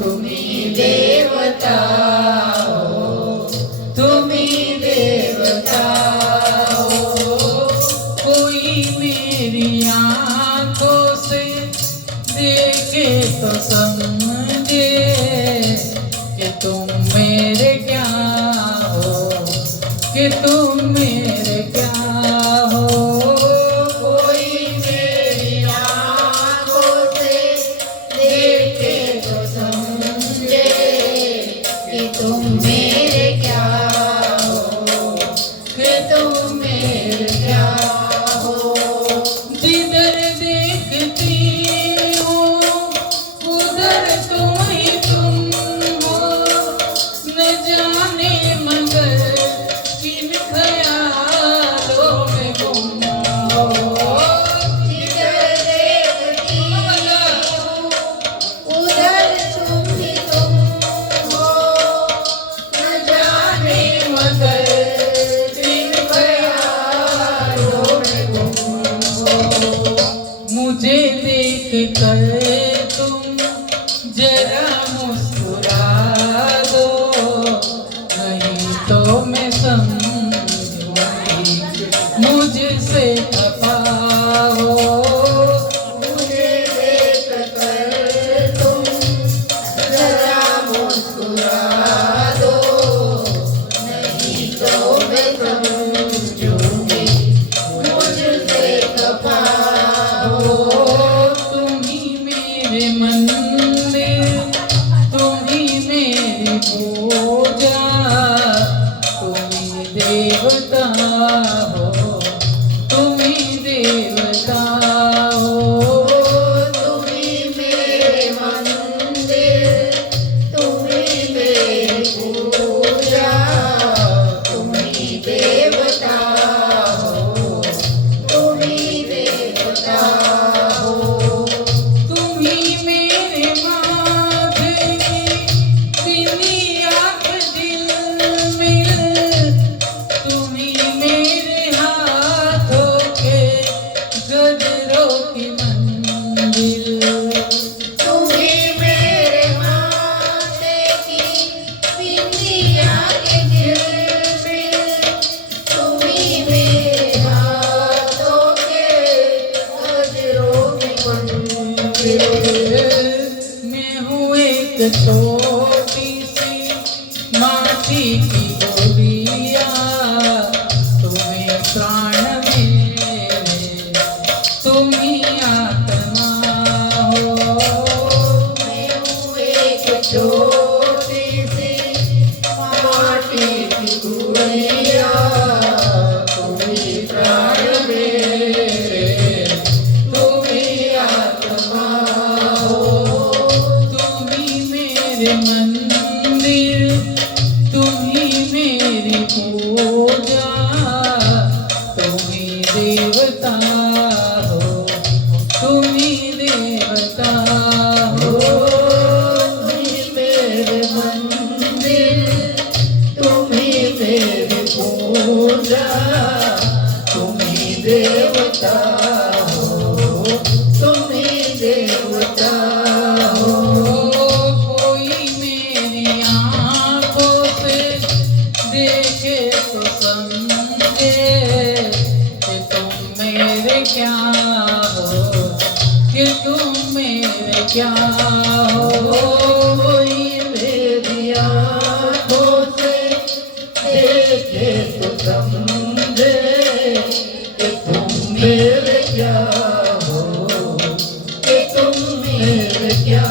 तुम्ही देवता हो, तुम्ही देवता हो। कोई मेरी आंखों से देखे तो समझे कि तुम मेरे क्या हो, कि तुम मेरे क्या हो। कोई मेरी आंखों से देखे तो समझे कि तुम मेरे क्या हो, कि तुम मेरे क्या हो। जिधर देखती हूँ उधर तुम ही तुम हो, न जाने मगर किन ख़यालों में गुम हो। जिधर देखती हूँ उधर तुम ही तुम हो, न जाने मगर किन ख़यालों में गुम हो। मुझे देख कर तुम जरा मुस्कुरा दो, नहीं तो मैं समझूंगी मुझसे खफा हो। मुझे देख कर तुम जरा मुस्कुरा दो, नहीं तो मैं समझूंगी मुझसे खफा हो। तुम ही मेरे मंदिर, तुम ही मेरी पूजा, तुम ही देवता हो, तुम ही देवता हो। तुम ही मेरे मंदिर, तुम ही मेरी पूजा, तुम ही देवता हो, तुम ही देवता हो। तुम ही मेरे माथे की बिंदी आँख झिलमिल, तुम ही मेरे हाथों के गजरों की मंजिल। तुम ही मेरे माथे की बिंदिया के झिलमिल, तुम ही मेरे हाथों के गजरों की मंजिल। मैं हूँ एक छोटी सी माटी की गोलियाँ, तुम्हें प्राण मेरे, तुम ही आत्मा हो। मैं हूँ एक छोटी सी माटी की गुड़िया, तुम ही प्राण मेरे, तुम ही आत्मा हो। तुम ही मेरे मंदिर, तुम ही मेरी पूजा, तुम ही देवता हो, तुम ही देवता हो। तुम ही मेरे मंदिर, तुम ही मेरी पूजा, तुम ही देवता हो, तुम ही देवता हो। कोई मेरी आँखों से देखे तो समझे कि तुम मेरे क्या हो, कि तुम मेरे क्या हो। कोई मेरी आँखों से देखे तो समझे कि तुम मेरे क्या हो, कि तुम मेरे क्या